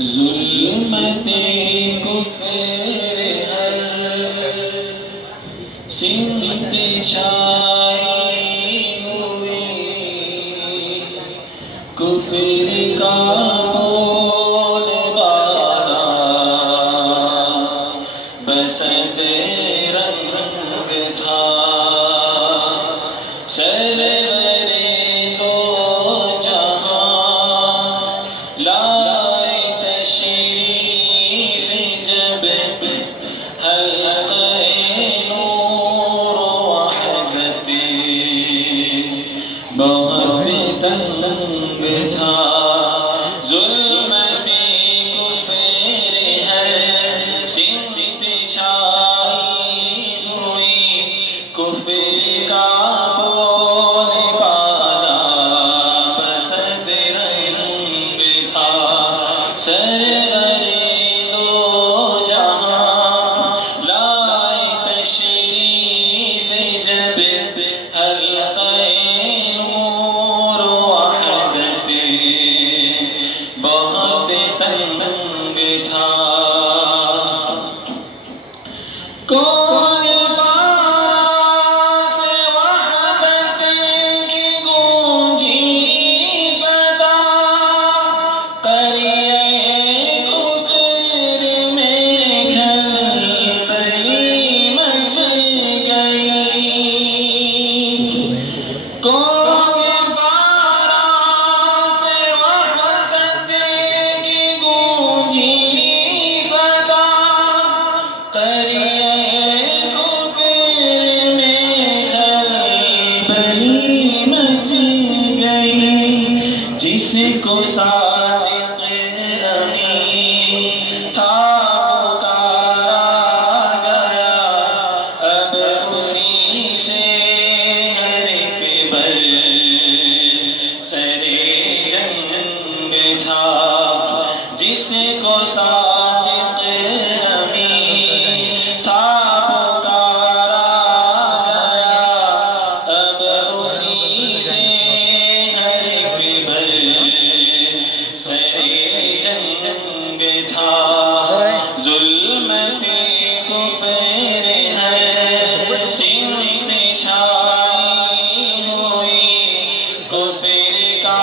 ظلمت کفر ہر صنف شائی ہوئی، کفر کا بول بالا بسط رنگ تھا، سرور دو جہاں لائے تشریف جب حلقہ نور وحدت بہت تنگ تھا۔ ظلمت کفر ہر صنف شائی ہوئی، کفر کا بول بالا بسط رنگ تھا، سرور دو جہاں لائے تشریف جب حلقہ نور وحدت بہت تنگ تھا۔ کون پاس وحدت کی گونجی صدا، قریہ کفر میں کھلبلی مچ گئی۔ کون پاس وحدت کی گونجی صدا، قریہ جس کو صادق امین تھا پکارا گیا، اب اسی سے ہر ایک بر سر جنگ تھا۔ جس کو صادق امین تھا پکارا گیا، اب اسی سے تھا۔ ظلمت کفر ہر صنف شائی ہوئی، کفر کا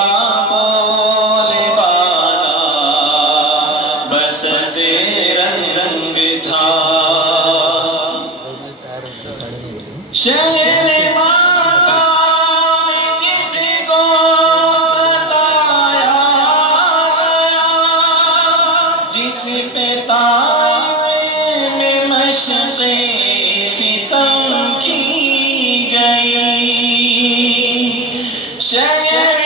بول بالا بسط رنگ تھا۔ شہر مکہ میں جس کو ستایا گیا، جس پہ طائف میں مشق ستم کی گئی، شہر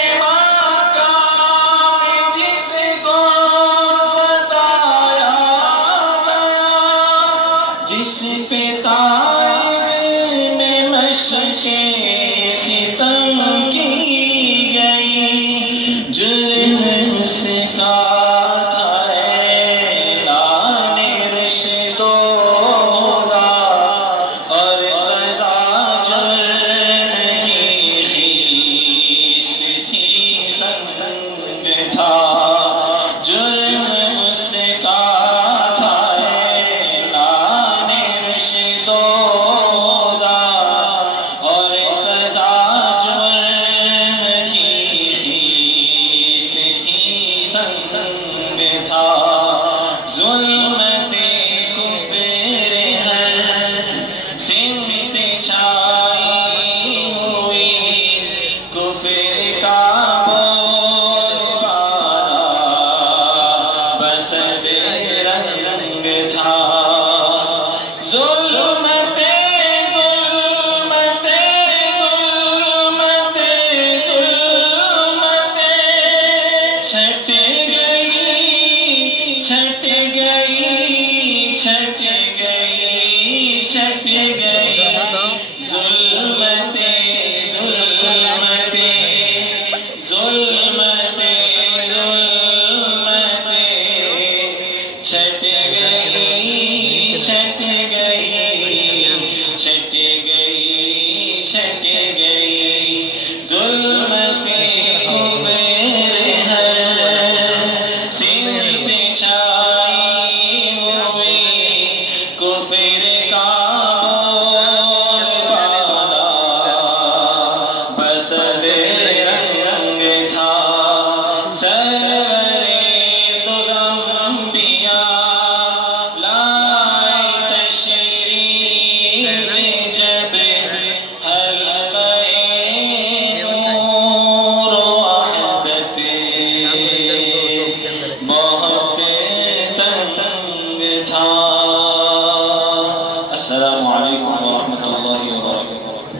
پھر